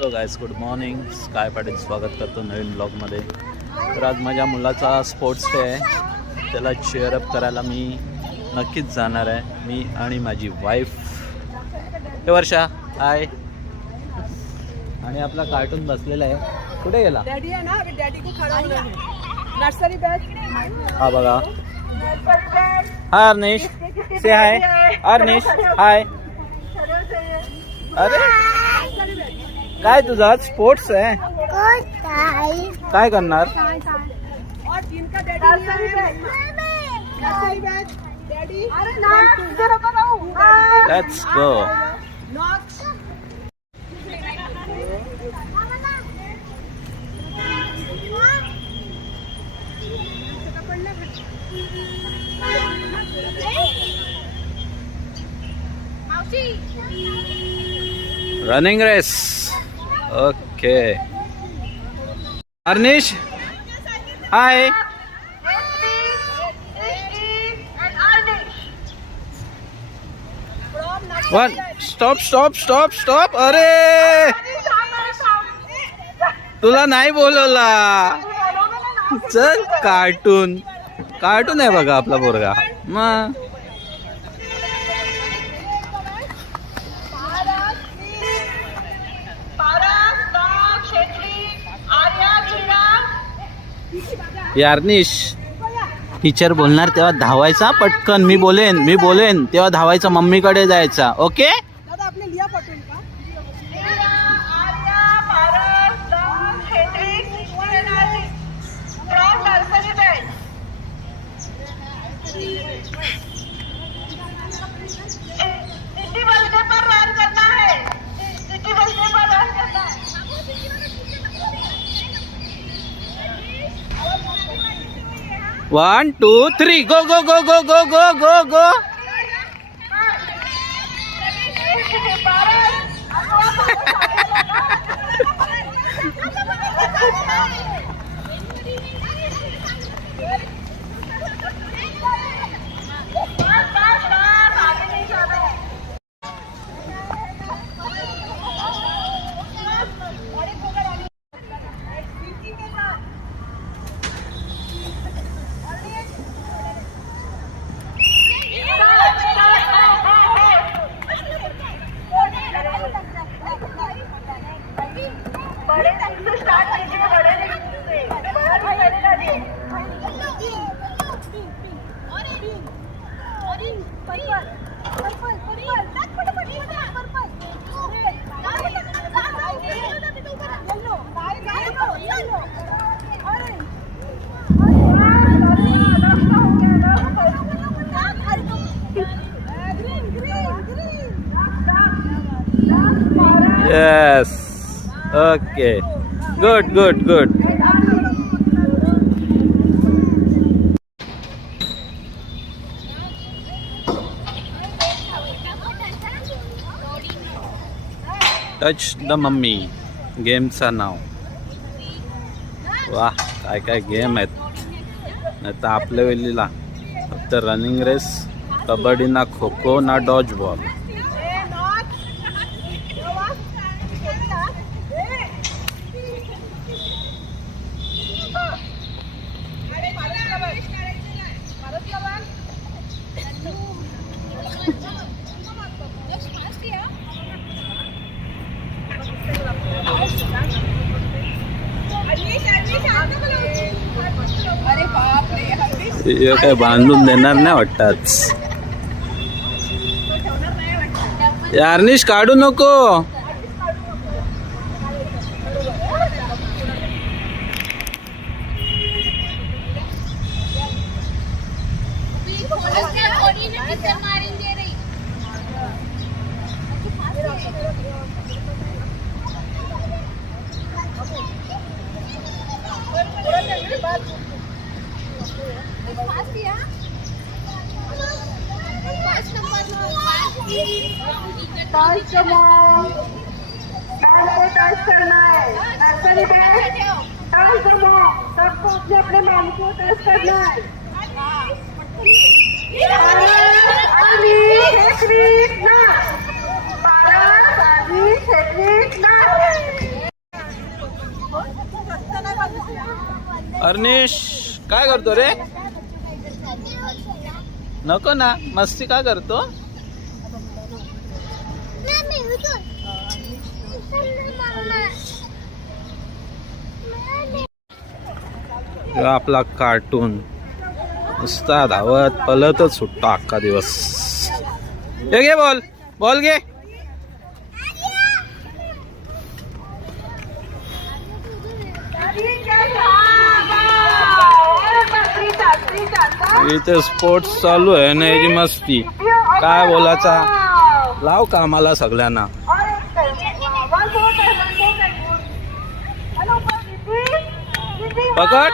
Hello guys, good morning. Sky Patil स्वागत करतो नवीन ब्लॉगमध्ये. तर आज माझ्या मुलाचा स्पोर्ट्स डे आहे. त्याला चीअरअप करायला मी नक्कीच जाणार आहे, मी आणि माझी वाईफ. हे वर्षा हाय. आणि आपला कार्टून बसलेला आहे. कुठे गेला? हा बघा. हाय अर्निश, से हाय. अर्निश हाय. अरे काय तुझा स्पोर्ट्स आहे? काय करणार? Let's go. Running race. Okay. Arnish hi. One. Stop stop stop stop. अरे तुला नाही बोलवला. चल. कार्टून कार्टून आहे बघा आपला पोरगा. मग यार्निश टीचर बोलणार तेव्हा धावायचा पटकन. मी बोलेन तेव्हा धावायचा, मम्मीकडे जायचा. Okay. One two three go go go go go go go go. Yes. Okay. Good, good, good. Touch the mummy. गेमचं नाव. वाह, काय काय गेम आहेत. नाही तर आपल्या वेळेला फक्त रनिंग रेस, कबड्डी ना, खो खो ना, डॉज बॉल. हे काय बांधून देणार नाही वाटतात. यार्निश काढू नको. सबको अपने मैम को टेस्ट करना है. Paras, Ani, Teknik, अर्निश काय करतो रे? नको ना, मस्ती का करतो? आपला कार्टून नुसता धावत पलतच सुटतो अख्खा दिवस. हे घे बॉल, बॉल घे. इथे स्पोर्ट्स चालू आहे ना, याची मस्ती काय बोलायचा. लाव कामाला सगळ्यांना. पकड.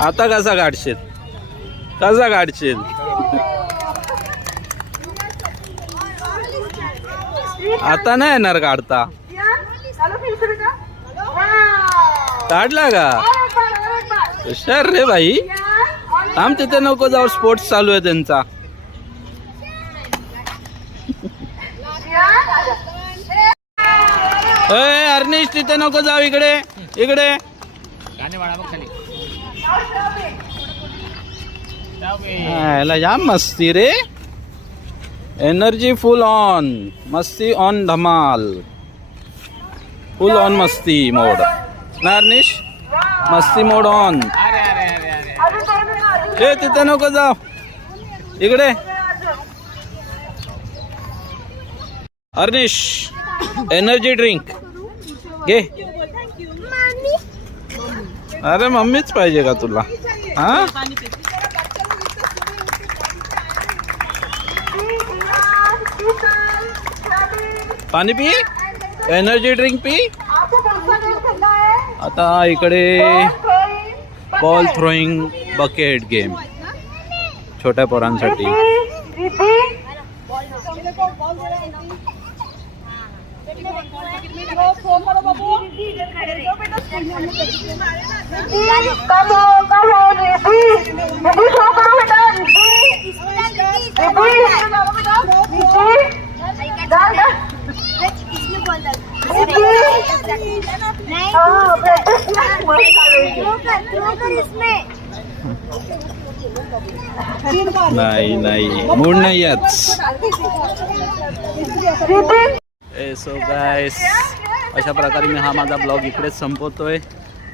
आता कसा काढशील, कसा काढशील? आता नाही येणार काढता. काढला का? हुशार रे भाई. थांब तिथे नको जाऊ, स्पोर्ट्स चालू आहे त्यांचा. अर्निश तिथे नको जाऊ, इकडे इकडे. याला जाम मस्ती रे. एनर्जी फुल ऑन, मस्ती ऑन धमाल. फुल ऑन मस्ती मोड ना अर्निश, मस्ती मोड ऑन. ए तिथे नको जाऊ, इकडे. अर्निश एनर्जी ड्रिंक घे. अरे मम्मीच पाहिजे का तुला? हा पाणी पी, एनर्जी ड्रिंक पी. आता इकडे बॉल थ्रोईंग बकेट गेम छोट्या पोरांसाठी. नाही नाही, मूड नाही याच. सो गाइस, अशा प्रकारे मी हा माझा ब्लॉग इकडेच संपवतोय.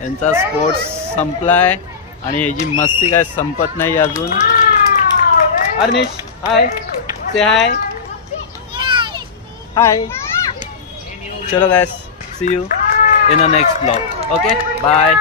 यांचा स्पोर्ट्स संपलाय आणि याची मस्ती काय संपत नाही अजून. अर्निश हाय, से हाय. हाय. चलो guys, see you in a next blog. Okay bye.